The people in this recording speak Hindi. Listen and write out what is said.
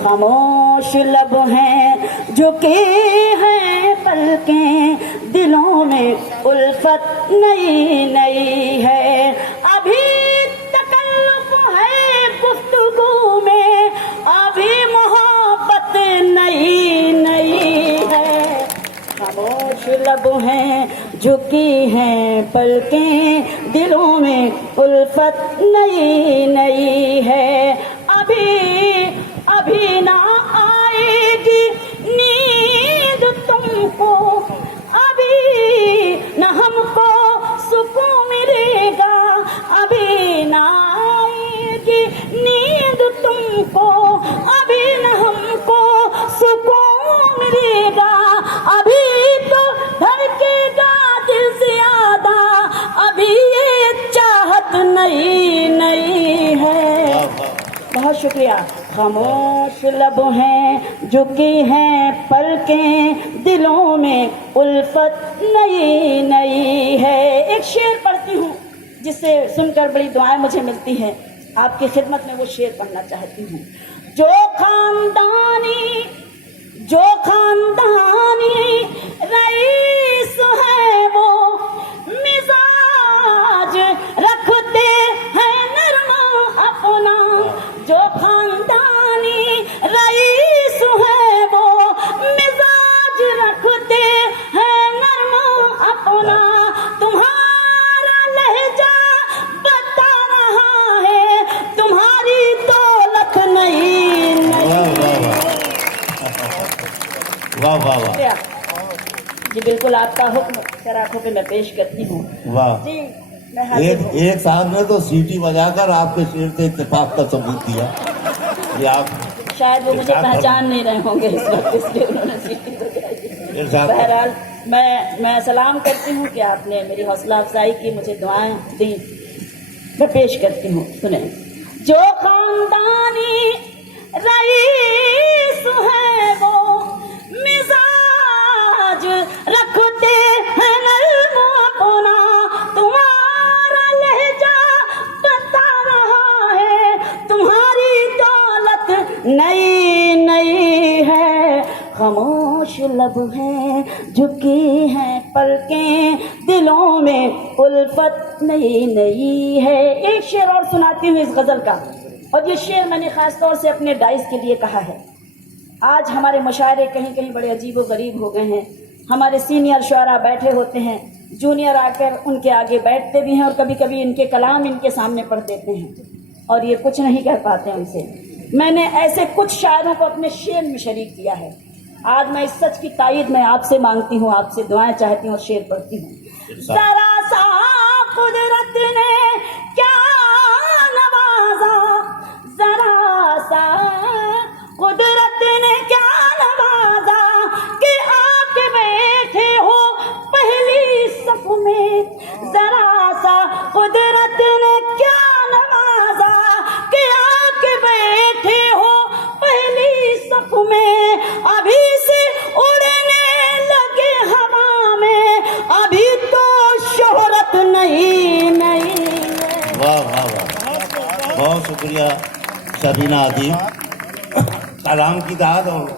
खामोश लब हैं झुके हैं पलकें, दिलों में उल्फत नई नई है। अभी तकल्लुफ है गुफ्तगू में, अभी मोहब्बत नई नई है। खामोश लब हैं झुकी हैं पलकें, दिलों में उल्फत नई नई है। अभी ना आएगी नींद तुमको, अभी न हमको सुकून मिलेगा। अभी ना आएगी नींद तुमको, अभी न हमको सुकून मिलेगा। अभी तो धड़केगा दिल ज्यादा, अभी ये चाहत नई नई है। बहुत शुक्रिया। खामोश लब हैं झुकी हैं पलकें, दिलों में उल्फत नई नई है। एक शेर पढ़ती हूँ जिससे सुनकर बड़ी दुआएं मुझे मिलती हैं। आपकी खिदमत में वो शेर पढ़ना चाहती हूँ। जो खानदानी रईस है वो मिजाज रखते हैं नरमा अपना। जो खानदानी रईस है वो मिजाज रखते हैं नरमा अपना। तुम्हारा लहजा बता रहा है, तुम्हारी दौलत नहीं वाह वाह वाह जी। बिल्कुल आपका हुक्म सर आंखों पे मैं पेश करती हूँ। वाह जी मैं एक साहब ने तो सीटी बजाकर आपके शेर से इत्तेफाक का सबूत दिया कि आप शायद वो मुझे पहचान नहीं रहे होंगे इस वक्त, इसलिए उन्होंने सीटी बजाई। बहरहाल मैं सलाम करती हूँ कि आपने मेरी हौसला अफजाई की, मुझे दुआएं दी। मैं पेश करती हूँ, सुने। जो खानदानी रईस है वो मिजाज रखते हैं नर्म अपना। तुम्हारा लहजा बता रहा है, तुम्हारी दौलत नई नई है। खामोश लब हैं झुकी हैं पलकें, दिलों में उल्फत नई नई है। एक शेर और सुनाती हूँ इस गजल का, और ये शेर मैंने खास तौर से अपने डाइस के लिए कहा है। आज हमारे मुशायरे कहीं कहीं बड़े अजीब गरीब हो गए हैं। हमारे सीनियर शुअरा बैठे होते हैं, जूनियर आकर उनके आगे बैठते भी हैं और कभी कभी इनके कलाम इनके सामने पढ़ देते हैं और ये कुछ नहीं कह पाते उनसे। मैंने ऐसे कुछ शायरों को अपने शेर में शरीक किया है। आज मैं इस सच की तायीद में आपसे मांगती हूँ, आपसे दुआएं चाहती हूँ और शेर पढ़ती हूँ। जरा सा कुदरत ने क्या नवाजा, जरा सा कुदरत ने क्या नवाजा कि आके बैठे हो पहली सफ में। जरा सा कुदरत ने क्या नवाजा कि आके बैठे हो पहली सफ में। अभी से उड़ने लगे हवा में, अभी तो शोहरत नहीं नहीं। वाह वाह वाह, बहुत शुक्रिया शबीना अदीब। सलाम की दाद और